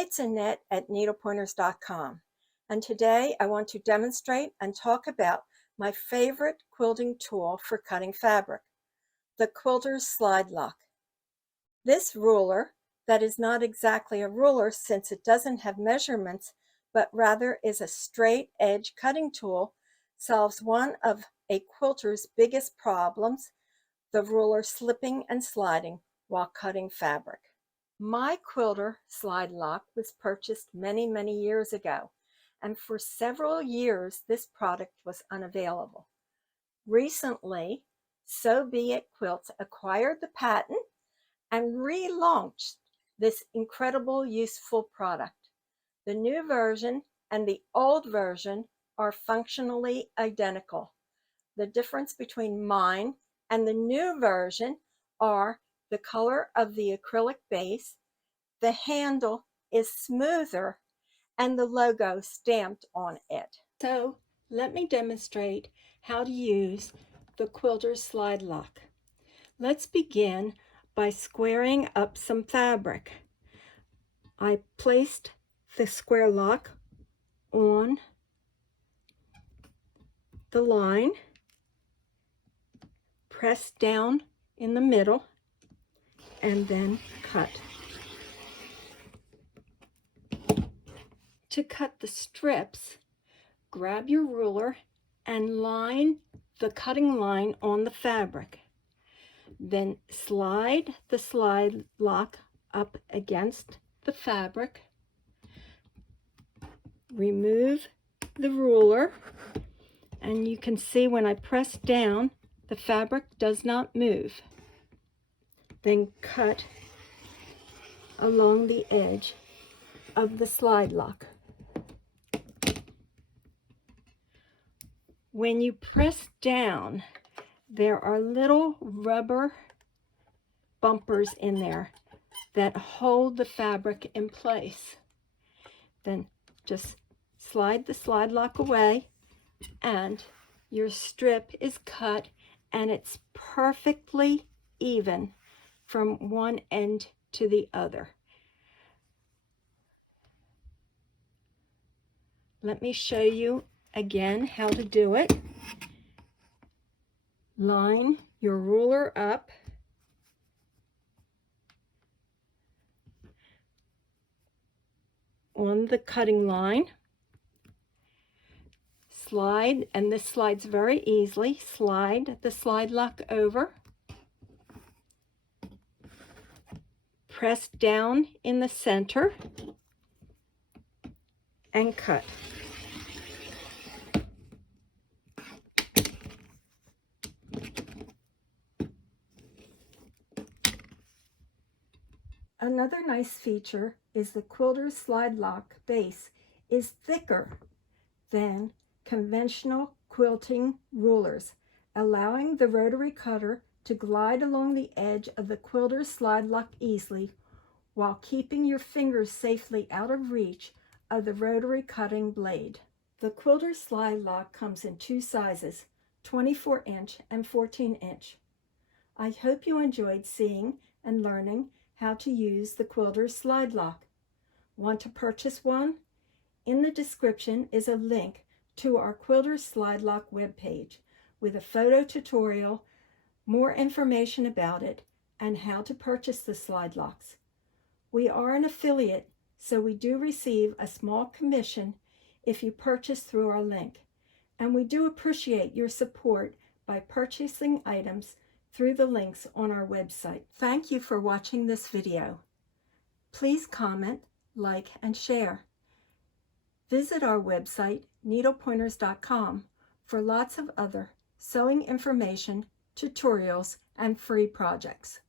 It's Annette at needlepointers.com, and today I want to demonstrate and talk about my favorite quilting tool for cutting fabric, the Quilters Slidelock. This ruler, that is not exactly a ruler since it doesn't have measurements, but rather is a straight edge cutting tool, solves one of a quilter's biggest problems, the ruler slipping and sliding while cutting fabric. My Quilter Slidelock was purchased many years ago, and for several years this product was unavailable. Recently, So Be It Quilts acquired the patent and relaunched this incredible useful product. The new version and the old version are functionally identical. The difference between mine and the new version are the color of the acrylic base, the handle is smoother, and the logo stamped on it. So let me demonstrate how to use the Quilters Slidelock. Let's begin by squaring up some fabric. I placed the square lock on the line, press down in the middle, and then cut. To cut the strips, grab your ruler and line the cutting line on the fabric. Then slide the slide lock up against the fabric. Remove the ruler, and you can see when I press down, the fabric does not move. Then cut along the edge of the slide lock. When you press down, there are little rubber bumpers in there that hold the fabric in place. Then just slide the slide lock away and your strip is cut, and it's perfectly even from one end to the other. Let me show you again how to do it. Line your ruler up on the cutting line. Slide, and this slides very easily, slide the slide lock over. Press down in the center and cut. Another nice feature is the Quilters Slidelock base is thicker than conventional quilting rulers, allowing the rotary cutter to glide along the edge of the Quilters Slidelock easily while keeping your fingers safely out of reach of the rotary cutting blade. The Quilters Slidelock comes in two sizes, 24-inch and 14-inch. I hope you enjoyed seeing and learning how to use the Quilters Slidelock. Want to purchase one? In the description is a link to our Quilters Slidelock webpage with a photo tutorial, more information about it, and how to purchase the slide locks. We are an affiliate, so we do receive a small commission if you purchase through our link, and we do appreciate your support by purchasing items through the links on our website. Thank you for watching this video. Please comment, like, and share. Visit our website, needlepointers.com, for lots of other sewing information, tutorials, and free projects.